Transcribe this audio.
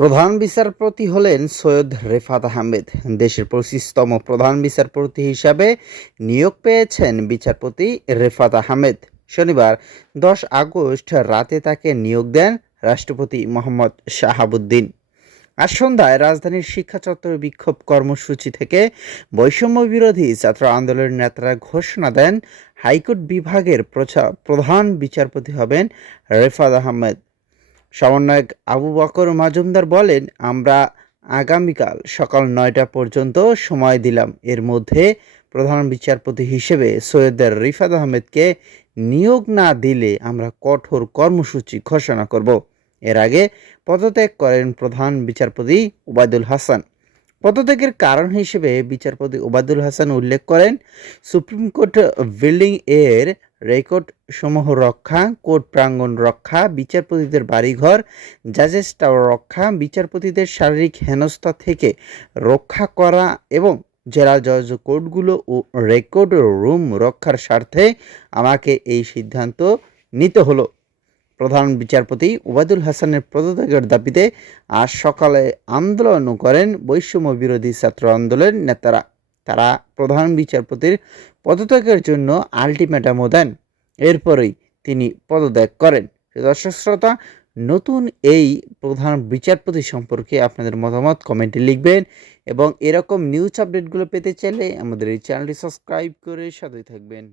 প্রধান বিচারপতি হলেন সৈয়দ রেফাত আহমেদ। দেশের পঁচিশতম প্রধান বিচারপতি হিসাবে নিয়োগ পেয়েছেন বিচারপতি রেফাত আহমেদ। শনিবার, দশ আগস্ট রাতে তাকে নিয়োগ দেন রাষ্ট্রপতি মোহাম্মদ শাহাবুদ্দিন। আজ সন্ধ্যায় রাজধানীর শিক্ষা চত্বরে বিক্ষোভ কর্মসূচি থেকে বৈষম্য বিরোধী ছাত্র আন্দোলনের নেতারা ঘোষণা দেন, হাইকোর্ট বিভাগের প্রধান বিচারপতি হবেন রেফাত আহমেদ। সমন্বয়ক আবু বকর মাজুমদার বলেন, আমরা আগামীকাল সকাল নয়টা পর্যন্ত সময় দিলাম। এর মধ্যে প্রধান বিচারপতি হিসেবে সৈয়দ রিফাত আহমেদকে নিয়োগ না দিলে আমরা কঠোর কর্মসূচি ঘোষণা করব। এর আগে পদত্যাগ করেন প্রধান বিচারপতি ওবায়দুল হাসান। পদত্যাগের কারণ হিসেবে বিচারপতি ওবায়দুল হাসান উল্লেখ করেন, সুপ্রিম কোর্ট বিল্ডিং এর রেকর্ড সমূহ রক্ষা, কোর্ট প্রাঙ্গণ রক্ষা, বিচারপতিদের বাড়িঘর, জাজেস টাওয়ার রক্ষা, বিচারপতিদের শারীরিক হেনস্থা থেকে রক্ষা করা এবং জেলা জজ কোর্টগুলো ও রেকর্ড রুম রক্ষার স্বার্থে আমাকে এই সিদ্ধান্ত নিতে হলো। প্রধান বিচারপতি ওবায়দুল হাসানের পদত্যাগের দাবিতে আজ সকালে আন্দোলন করেন বৈষম্য বিরোধী ছাত্র আন্দোলনের নেতারা। তারা প্রধান বিচারপতির পদত্যাগের জন্য আলটিমেটামও দেন। এরপরেই তিনি পদত্যাগ করেন। দর্শক শ্রোতা, নতুন এই প্রধান বিচারপতি সম্পর্কে আপনাদের মতামত কমেন্টে লিখবেন এবং এরকম নিউজ আপডেটগুলো পেতে চাইলে আমাদের এই চ্যানেলটি সাবস্ক্রাইব করে সাথে থাকবেন।